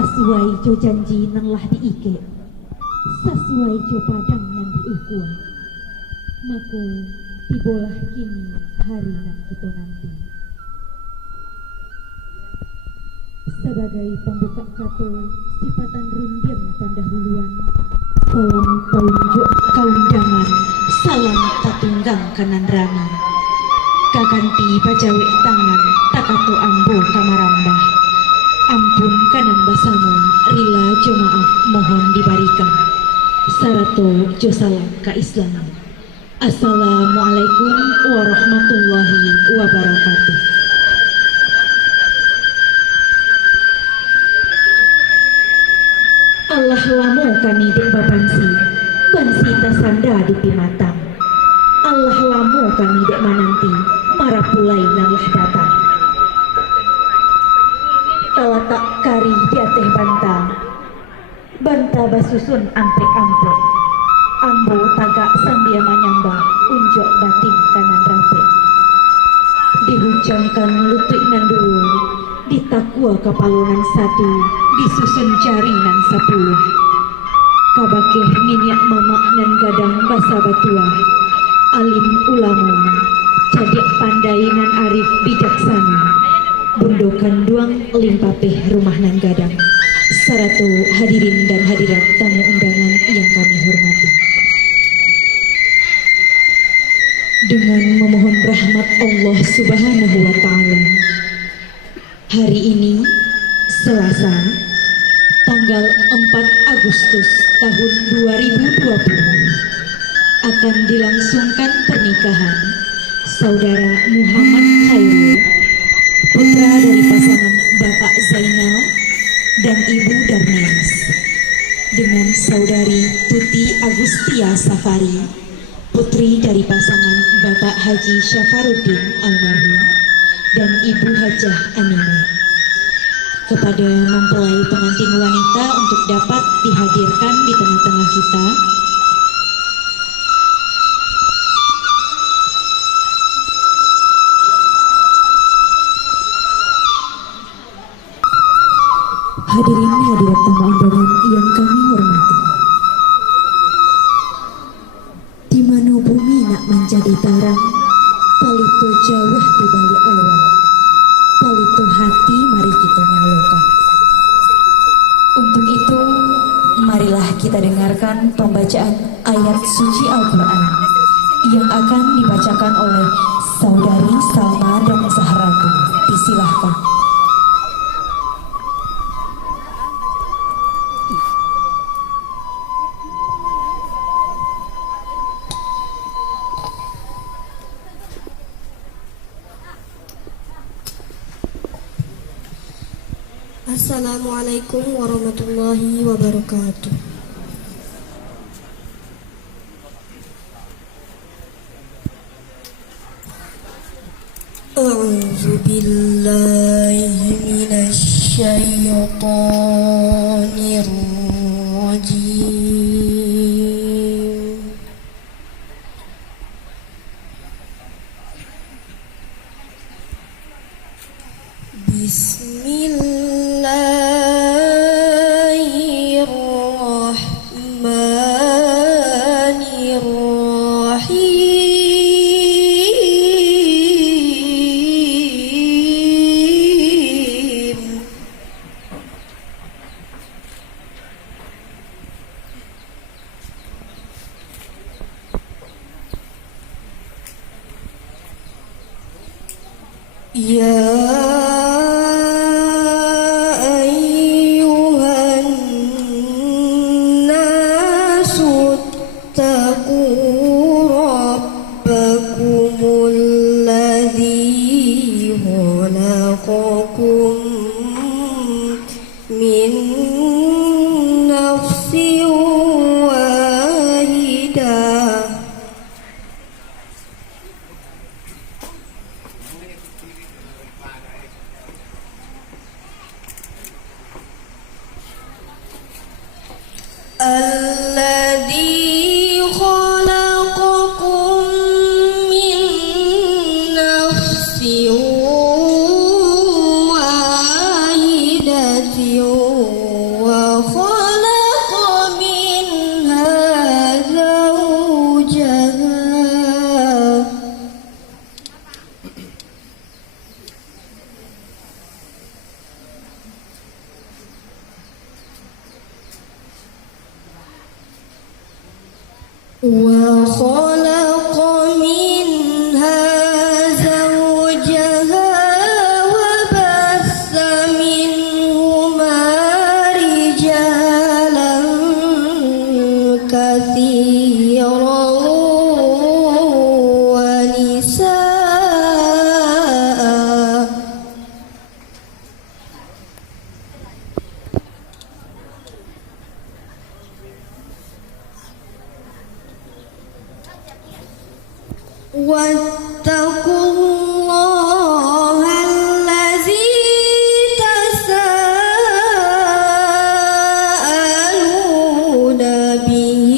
Sasuai jo janji nan lah diike, sasuai jo padang nan diukua, maka tibolah kini hari nan kita nanti. Sebagai pembuka kata sifatan rundian pandahuluan, tolong tunjuk kaundangan salam tatunggang kanan rami, kaganti bajawek tangan takato ambo kamarambah. Ampun kanan basamu, rila jo maaf mohon dibarikan. Sarato jo salam ka Islam. Assalamualaikum warahmatullahi wabarakatuh. Allah lamo kami dek babansi, bansi tasanda di pimatang. Allah lamo kami dek mananti, marapulai nalah datang. Talatak kari di ateh banta basusun ampe-ampe, ambo tagak sambia manyamba unjok batin kanan rape, dihujankan lutut nan dua, ditakwa kepalunan satu, disusun jari nan 10, kabakeh minyak mamak nan gadang basa batua, alim ulamu jadi pandai nan arif bijaksana, bundokan duang limpapeh rumah nan gadang. Saratu hadirin dan hadirat tamu undangan yang kami hormati, dengan memohon rahmat Allah Subhanahu wa Ta'ala, hari ini Selasa tanggal 4 Agustus tahun 2020 akan dilangsungkan pernikahan saudara Muhammad Khairul, putra dari pasangan Bapak Zainal dan Ibu Darmanis, dengan saudari Tuti Agustia Safari, putri dari pasangan Bapak Haji Syafaruddin almarhum dan Ibu Hajah Anima. Kepada mempelai pengantin wanita untuk dapat dihadirkan di tengah-tengah kita, hadirin hadirat tamu undangan yang kami hormati, di mana bumi nak menjadi tarang, palito jauh di balik awan, palito hati mari kita nyalokan. Untuk itu, marilah kita dengarkan pembacaan ayat suci Al-Quran yang akan dibacakan oleh saudari Salma dan Zahratu. Disilahkan. Assalamualaikum warahmatullahi wabarakatuh. A'udzu billahi minasy syaithanir rajim. Ya ayyuhan nasu taqu rabbakumul ladzi khalaqakum min nafsin wahidah alladzi khalaqakum min nafsin wahidatin وخلق منها زوجها وبث منهما رجالا كثيرا ونساء واتقوا الله الذي تساءلون به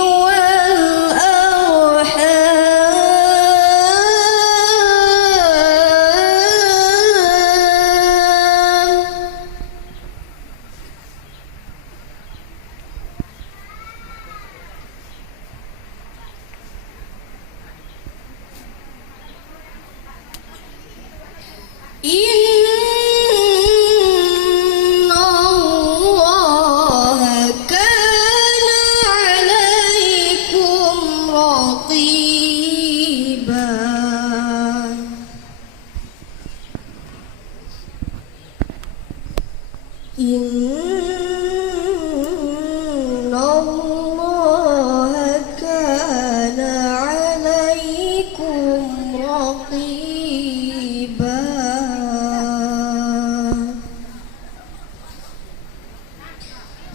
والأرحام إن الله كان عليكم رقيبا إن الله كان عليكم رقيبا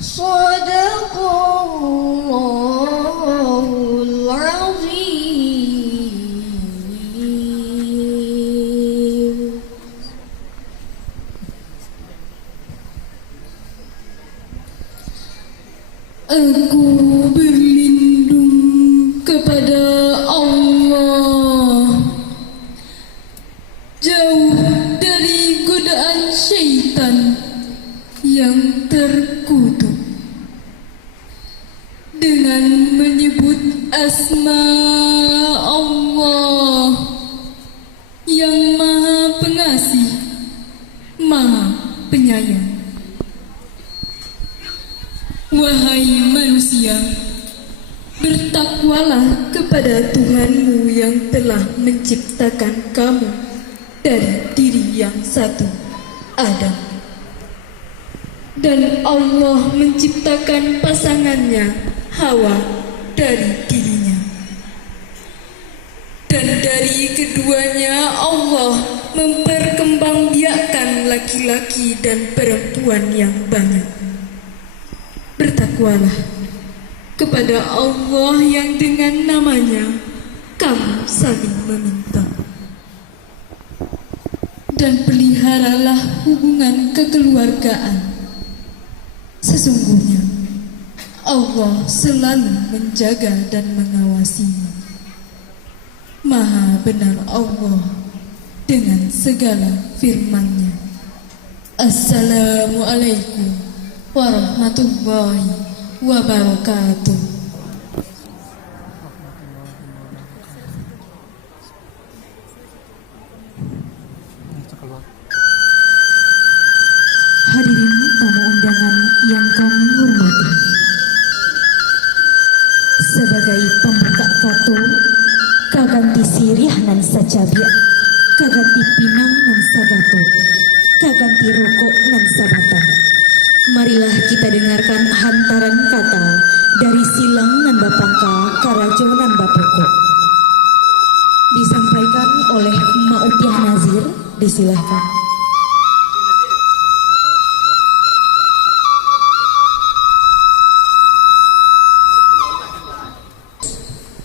صدق الله العظيم. Aku berlindung kepada Allah, jauh dari godaan syaitan yang terkutuk, dengan menyebut asma Allah yang Maha Pengasih, Maha Penyayang. Wahai manusia, bertakwalah kepada Tuhanmu yang telah menciptakan kamu dari diri yang satu, Adam. Dan Allah menciptakan pasangannya, Hawa, dari dirinya. Dan dari keduanya Allah memperkembangbiakkan laki-laki dan perempuan yang banyak. Bertakwalah kepada Allah yang dengan namanya kamu saling meminta. Dan peliharalah hubungan kekeluargaan. Sesungguhnya Allah selalu menjaga dan mengawasinya. Maha benar Allah dengan segala firman-Nya. Assalamualaikum warahmatullahi wabarakatuh. Hadirin tamu undangan yang kami hormati, sebagai pembuka kato kaganti sirih nan sajabia, kaganti pinang nan sagato, kaganti rokok nan sabata. Marilah kita dengarkan hantaran kata dari Silang nan Bapangka Karajo nan Bapoko. Disampaikan oleh Emak Utiah Nazir, disilahkan.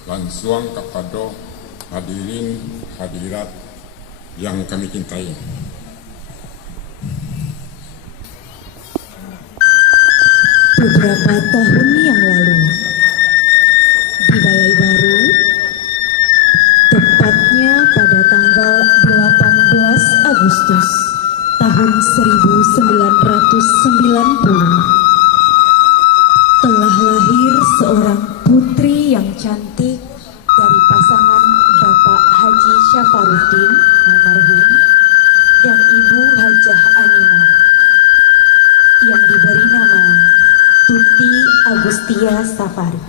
Langsung kepada hadirin hadirat yang kami cintai. Beberapa tahun yang lalu, di Balai Baru, tepatnya pada tanggal 18 Agustus tahun 1990, telah lahir seorang putri yang cantik dari pasangan Bapak Haji Syafaruddin almarhum dan Ibu Hajah Animah yang diberi nama Tuti Agustia Safari.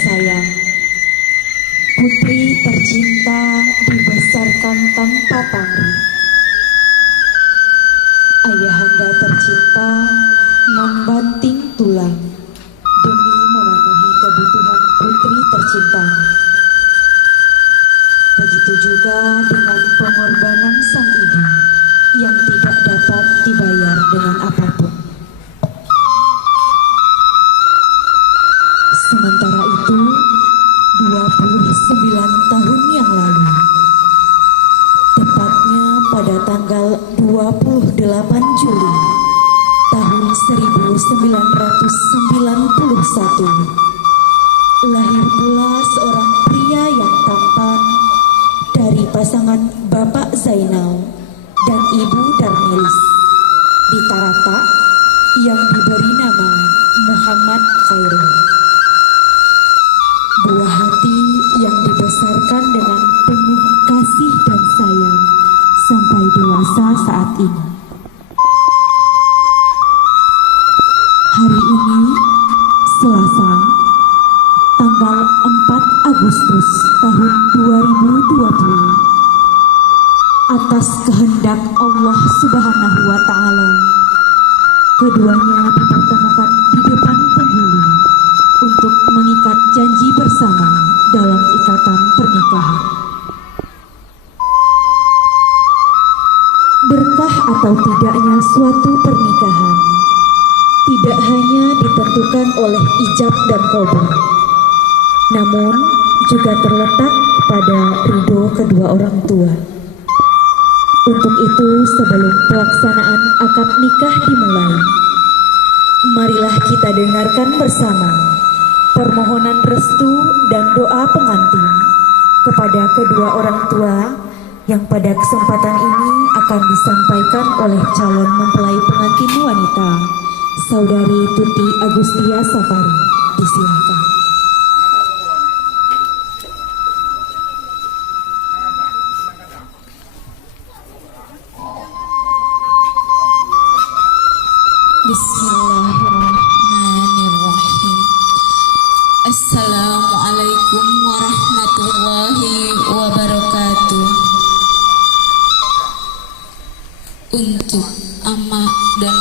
sayang. Putri tercinta dibesarkan tanpa pamrih. Ayahanda tercinta membanting tulang demi memenuhi kebutuhan putri tercintanya. Begitu juga dengan pengorbanan sang ibu yang tidak dapat dibayar dengan apapun. Sementara itu, 29 tahun yang lalu, tepatnya pada tanggal 28 Juli tahun 1991, lahir pula seorang pria yang tampan dari pasangan Bapak Zainal dan Ibu Darmelis di Tarata yang diberi nama Muhammad Khairul. Buah hati yang dibesarkan dengan penuh kasih dan sayang sampai dewasa saat ini. Hari ini, Selasa, tanggal 4 Agustus tahun 2020, atas kehendak Allah Subhanahu wa Ta'ala, keduanya dipertemukan di depan penghulu untuk mengikat janji bersama dalam ikatan pernikahan. Berkah atau tidaknya suatu pernikahan tidak hanya ditentukan oleh ijab dan qabul, namun juga terletak pada ridho kedua orang tua. Untuk itu, sebelum pelaksanaan akad nikah dimulai, marilah kita dengarkan bersama permohonan restu dan doa pengantin kepada kedua orang tua yang pada kesempatan ini akan disampaikan oleh calon mempelai pengantin wanita, Saudari Tuti Agustia Safari. Disilakan. Bismillahirrahmanirrahim. Assalamualaikum warahmatullahi wabarakatuh. Untuk ama dan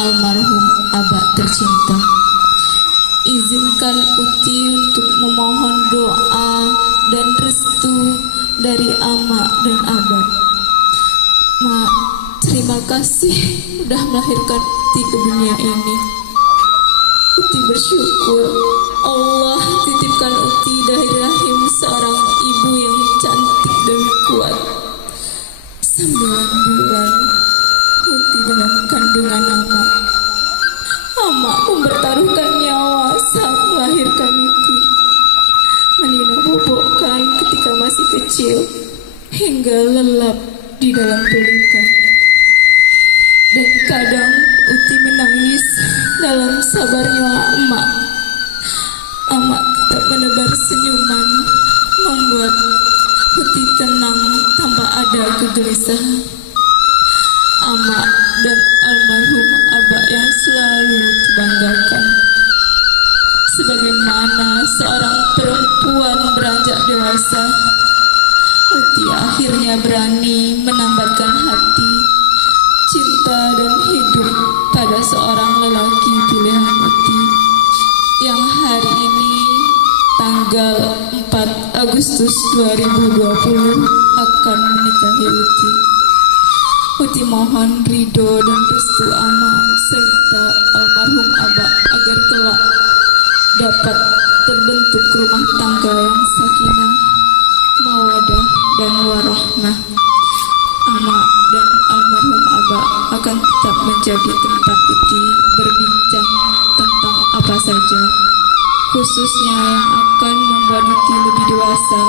almarhum abah tercinta, izinkan Uti untuk memohon doa dan restu dari ama dan abah. Mak, terima kasih udah melahirkan Uti ke dunia ini. Uti bersyukur Allah titipkan Uti dari rahim seorang ibu yang cantik dan kuat. 9 bulan Uti dalam kandungan ama. Ama mempertaruhkan nyawa saat melahirkan Uti. Menina bobokkan ketika masih kecil hingga lelap di dalam pelukan. Dan kadang Uti menangis dalam sabarnya emak. Emak tetap menebar senyuman, membuat Uti tenang tanpa ada kegelisahan. Emak dan almarhum abah yang selalu dibanggakan. Sebagaimana seorang perempuan beranjak dewasa, Uti akhirnya berani menambatkan hati, cinta dan hidup pada seorang lelaki pilihan Uti yang hari ini tanggal 4 Agustus 2020 akan menikahi Uti. Uti mohon ridho dan restu ama serta almarhum abah agar kelak dapat terbentuk rumah tangga yang sakinah, mawadah dan warahmah. Ama dan almarhum abah akan tetap menjadi tempat Uti berbincang tentang apa saja, khususnya yang akan membuat Uti lebih dewasa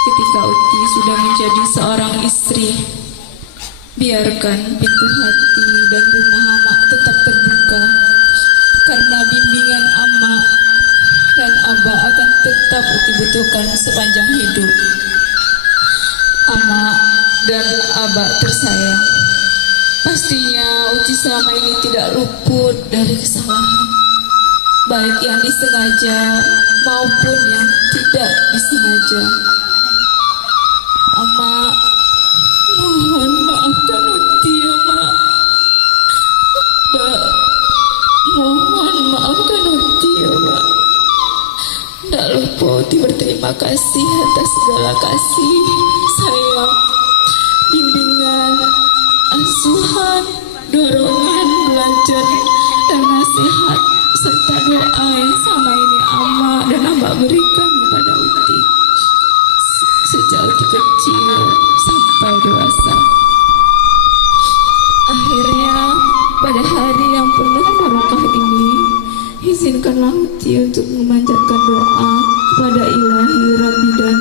ketika Uti sudah menjadi seorang istri. Biarkan pintu hati dan rumah ama tetap terbuka, karena bimbingan ama dan abah akan tetap Uti butuhkan sepanjang hidup. Ama dan abah tersayang, pastinya Uti selama ini tidak luput dari kesalahan. baik yang disengaja maupun yang tidak disengaja. Ama, mohon maafkan Uti ya, Mak. Mbak, mohon maafkan Uti ya, Mak. Tidak lupa Uti berterima kasih atas segala kasih, sayang, bimbingan, asuhan, dorongan, belajar, dan nasihat, serta doa yang sama ini Ama dan Abah berikan kepada Uti sejak Uti kecil sampai dewasa. Akhirnya pada hari yang penuh barokah ini, izinkanlah Uti untuk memanjatkan doa kepada Ilahi Rabbi dan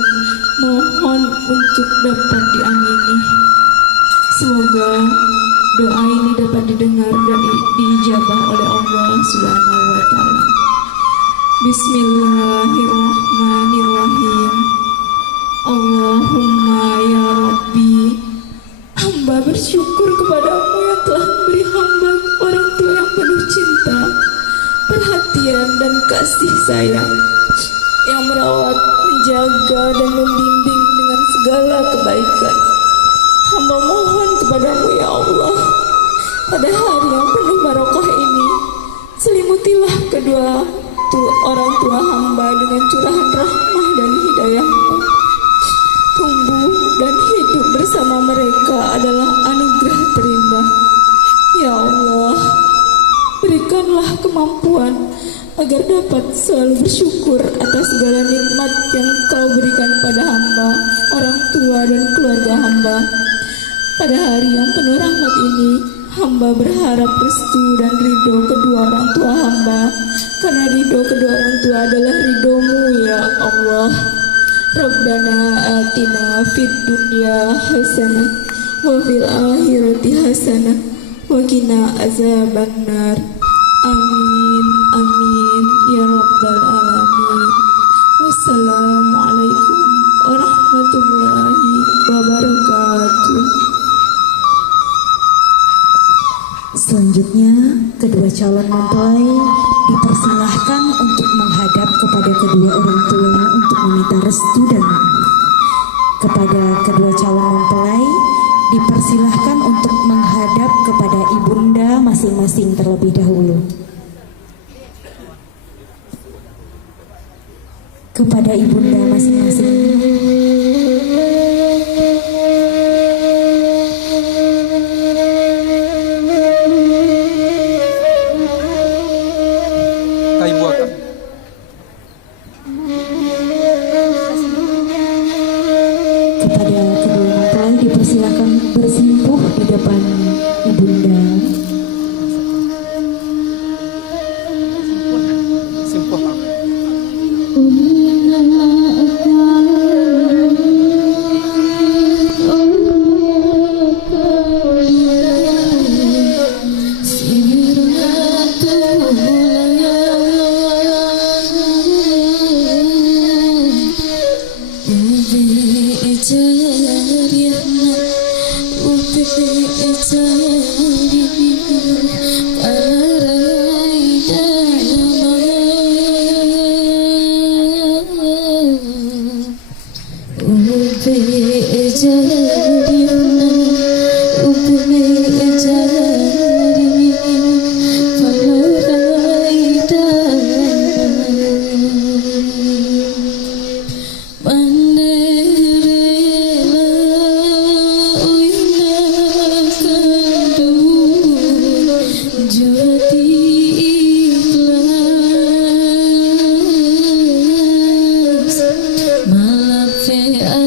mohon untuk dapat diamini. Semoga doa ini dapat didengar dan diijabah oleh Allah Subhanahu wa taala. Bismillahirrahmanirrahim. Allahumma ya Rabbi, hamba bersyukur kepadamu yang telah memberi hamba orang tua yang penuh cinta, perhatian dan kasih sayang, yang merawat, menjaga dan membimbing dengan segala kebaikan. Hamba mohon kepadamu ya Allah, pada hari yang penuh barokah ini, selimutilah kedua orang tua hamba dengan curahan rahmah dan hidayah-Mu. Tumbuh dan hidup bersama mereka adalah anugerah terindah. Ya Allah, berikanlah kemampuan agar dapat selalu bersyukur atas segala nikmat yang Kau berikan pada hamba, orang tua dan keluarga hamba. Pada hari yang penuh rahmat ini, hamba berharap restu dan ridho kedua orang tua hamba, karena ridho kedua orang tua adalah ridho-Mu ya Allah. Rabbana atina fid dunya hasanah wa fil akhirati hasanah wa qina azabannar. Amin amin ya rabbal alamin. Wassalamualaikum warahmatullahi wabarakatuh. Selanjutnya, kedua calon mempelai dipersilahkan untuk menghadap kepada kedua orang tua untuk meminta restu dan doa. Kepada kedua calon mempelai dipersilahkan untuk menghadap kepada ibunda masing-masing terlebih dahulu. Kepada ibunda masing-masing. Kepada kedua mempelai dipersilakan bersimpuh di depan ibunda. Maaf ya,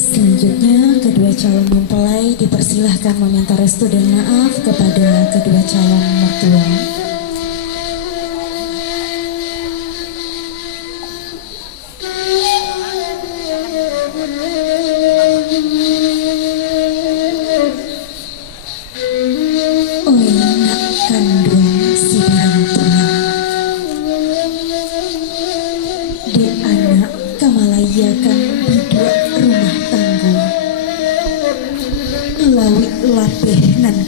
Selanjutnya, kedua calon mempelai dipersilahkan meminta restu dan maaf kepada kedua calon mertua.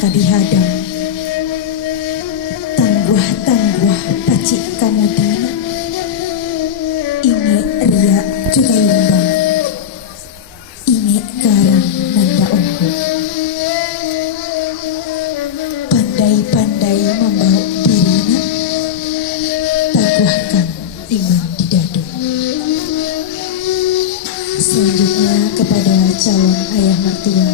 Kadihadang tangguh pacik kamudi ini ria juga lembang ini karang nanda ongko pandai-pandai membawa dirinya taguhkan iman di dadu. Selanjutnya kepada calon ayah mertua,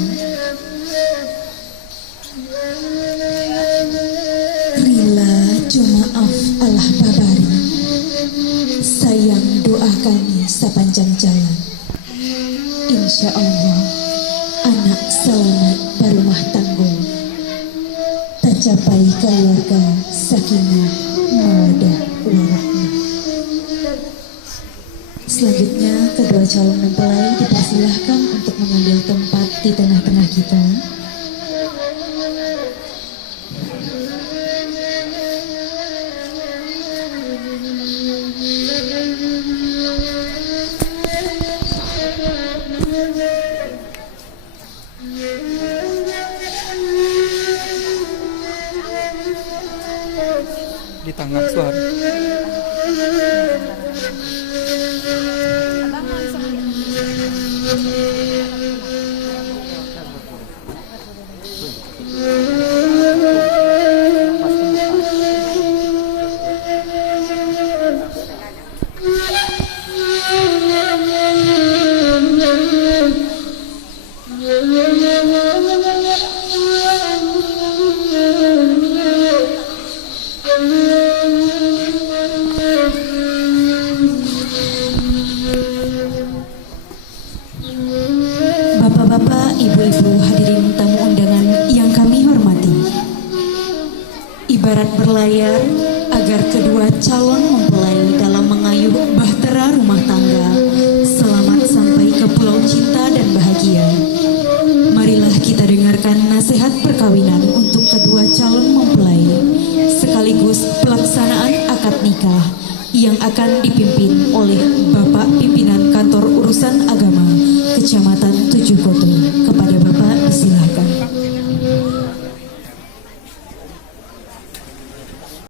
maaf Allah babari, sayang doa kami sepanjang jalan. Insya Allah anak selamat berumah tangga, tercapai keluarga sakinah mawaddah warahmah. Selanjutnya kedua calon mempelai dipersilahkan untuk mengambil tempat di tengah-tengah kita. Di tengah suara. ibarat berlayar agar kedua calon mempelai dalam mengayuh bahtera rumah tangga selamat sampai ke pulau cinta dan bahagia. Marilah kita dengarkan nasihat perkawinan untuk kedua calon mempelai sekaligus pelaksanaan akad nikah yang akan dipimpin oleh Bapak Pimpinan Kantor Urusan Agama Kecamatan Tujuh Koto kepada